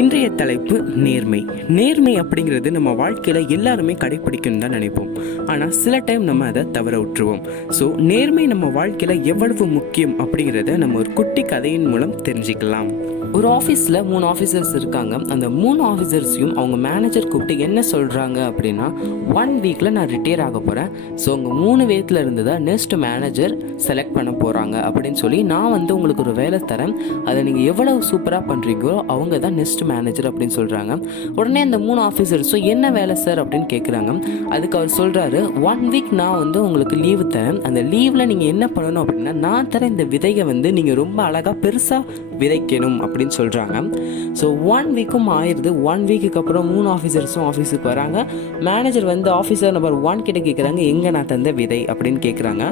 இன்றைய தலைப்பு நேர்மை. நேர்மை அப்படிங்கிறது நம்ம வாழ்க்கையில் எல்லாருமே கடைப்பிடிக்கணும்னு தான் நினைப்போம். ஆனால் சில டைம் நம்ம அதை தவற விட்டுருவோம். ஸோ நேர்மை நம்ம வாழ்க்கையில் எவ்வளவு முக்கியம் அப்படிங்கிறத நம்ம ஒரு குட்டி கதையின் மூலம் தெரிஞ்சுக்கலாம். ஒரு ஆஃபீஸில் 3 ஆஃபீஸர்ஸ் இருக்காங்க. அந்த 3 ஆஃபீஸர்ஸையும் அவங்க மேனேஜர் கூப்பிட்டு என்ன சொல்கிறாங்க அப்படின்னா, 1 வீக்கில் நான் ரிட்டையர் ஆக போகிறேன். ஸோ உங்கள் 3 பேத்தில் இருந்து தான் நெக்ஸ்ட் மேனேஜர் செலக்ட் பண்ண போகிறாங்க அப்படின்னு சொல்லி நான் உங்களுக்கு ஒரு வேலை தரேன். அதை நீங்கள் எவ்வளவு சூப்பராக பண்ணுறீங்களோ அவங்க தான் நெக்ஸ்ட் மேனேஜர் அப்படின்னு சொல்கிறாங்க. உடனே அந்த 3 ஆஃபீஸர்ஸும் என்ன வேலை சார் அப்படின்னு கேட்குறாங்க. அதுக்கு அவர் சொல்கிறாரு, 1 வீக் நான் உங்களுக்கு லீவு தரேன். அந்த லீவில் நீங்கள் என்ன பண்ணணும் அப்படின்னா, நான் தர இந்த விதையை நீங்கள் ரொம்ப அழகாக பெருசாக விதைக்கணும் அப்படின்னு சொல்கிறாங்க. ஸோ 1 வீக்கும் ஆயிடுது. 1 வீக்குக்கு அப்புறம் 3 ஆஃபீஸர்ஸும் ஆஃபீஸுக்கு வராங்க. மேனேஜர் ஆஃபீஸர் நம்பர் 1 கிட்ட கேட்குறாங்க, எங்கே நான் தந்த விதை அப்படின்னு கேட்குறாங்க.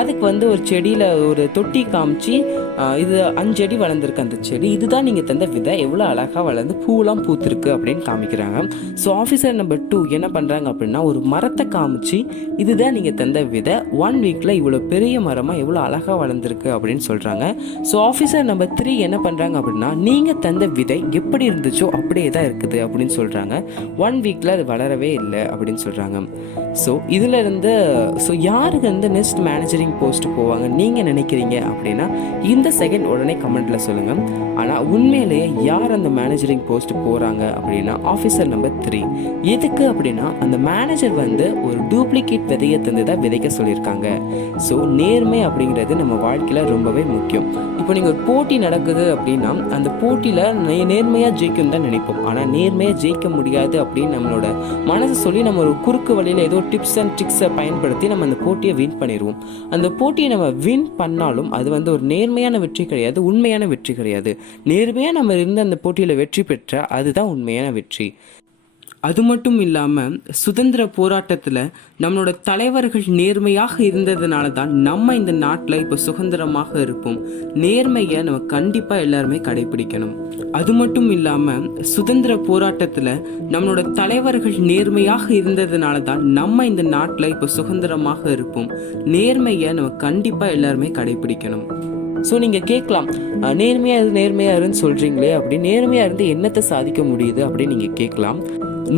அதுக்கு ஒரு செடியில் ஒரு தொட்டி காமிச்சு, இது 5 அடி வளர்ந்துருக்கு அந்த செடி, இதுதான் நீங்கள் தந்த விதை, எவ்வளோ அழகாக வளர்ந்து பூலாம் பூத்துருக்கு அப்படின்னு காமிக்கிறாங்க. ஸோ ஆஃபீஸர் நம்பர் 2 என்ன பண்ணுறாங்க அப்படின்னா, ஒரு மரத்தை காமிச்சு, இதுதான் நீங்கள் தந்த விதை, 1 வீக்கில் இவ்வளோ பெரிய மரமாக எவ்வளோ அழகாக வளர்ந்துருக்கு அப்படின்னு சொல்கிறாங்க. ஸோ ஆஃபீஸர் நம்பர் 3 என்ன பண்ணுறாங்க அப்படின்னா, நீங்கள் தந்த விதை எப்படி இருந்துச்சோ அப்படியே தான் இருக்குது அப்படின்னு சொல்கிறாங்க. 1 வீக்கில் அது வளரவே இல்லை அப்படின்னு சொல்கிறாங்க. ஸோ இதில் இருந்து யாருக்கு நெக்ஸ்ட் மேனேஜரிங் போஸ்ட் போவாங்க நீங்கள் நினைக்கிறீங்க அப்படின்னா இந்த செகண்ட் உடனே கமெண்ட்டில் சொல்லுங்கள். ஆனால் உண்மையிலேயே யார் அந்த மேனேஜரிங் போஸ்ட் போகிறாங்க அப்படின்னா ஆஃபீஸர் நம்பர் 3. எதுக்கு அப்படின்னா, அந்த மேனேஜர் ஒரு டூப்ளிகேட் விதையை தந்து தான் விதைக்க சொல்லியிருக்காங்க. ஸோ நேர்மை அப்படிங்கிறது நம்ம வாழ்க்கையில் ரொம்பவே முக்கியம். இப்போ நீங்கள் ஒரு போட்டி நடக்குது அப்படின்னா, அந்த போட்டியில் நேர்மையாக ஜெயிக்கும் தான் நினைப்போம். ஆனால் நேர்மையாக ஜெயிக்க முடியாது அப்படின்னு நம்மளோட மனசை சொல்லி நம்ம ஒரு குறுக்கு வழியில் ஏதோ டிப்ஸ் அண்ட் ட்ரிக்ஸை பயன்படுத்தி நம்ம அந்த போட்டியை வின் பண்ணிடுவோம். அந்த போட்டியை நம்ம வின் பண்ணாலும் அது ஒரு நேர்மையான வெற்றி கிடையாது, உண்மையான வெற்றி கிடையாது. நேர்மையாக நம்ம இருந்த அந்த போட்டியில் வெற்றி பெற்ற அதுதான் உண்மையான வெற்றி. அது மட்டும் இல்லாமல் சுதந்திர போராட்டத்தில் நம்மளோட தலைவர்கள் நேர்மையாக இருந்ததுனால தான் நம்ம இந்த நாட்டில் இப்போ சுதந்திரமாக இருப்போம். நேர்மையை நம்ம கண்டிப்பாக எல்லாருமே கடைபிடிக்கணும். அது மட்டும் இல்லாமல் சுதந்திர போராட்டத்தில் நம்மளோட தலைவர்கள் நேர்மையாக இருந்ததுனால தான் நம்ம இந்த நாட்டில் இப்போ சுதந்திரமாக இருப்போம். நேர்மையை நம்ம கண்டிப்பாக எல்லாருமே கடைபிடிக்கணும். ஸோ நீங்கள் கேட்கலாம், நேர்மையாக இருன்னு சொல்கிறீங்களே, அப்படி நேர்மையாக இருந்து என்னத்தை சாதிக்க முடியுது அப்படின்னு நீங்கள் கேட்கலாம்.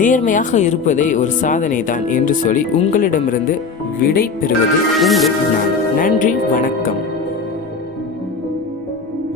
நேர்மையாக இருப்பதே ஒரு சாதனை தான் என்று சொல்லி உங்களிடமிருந்து விடை பெறுவது உங்கள் நான். நன்றி, வணக்கம்.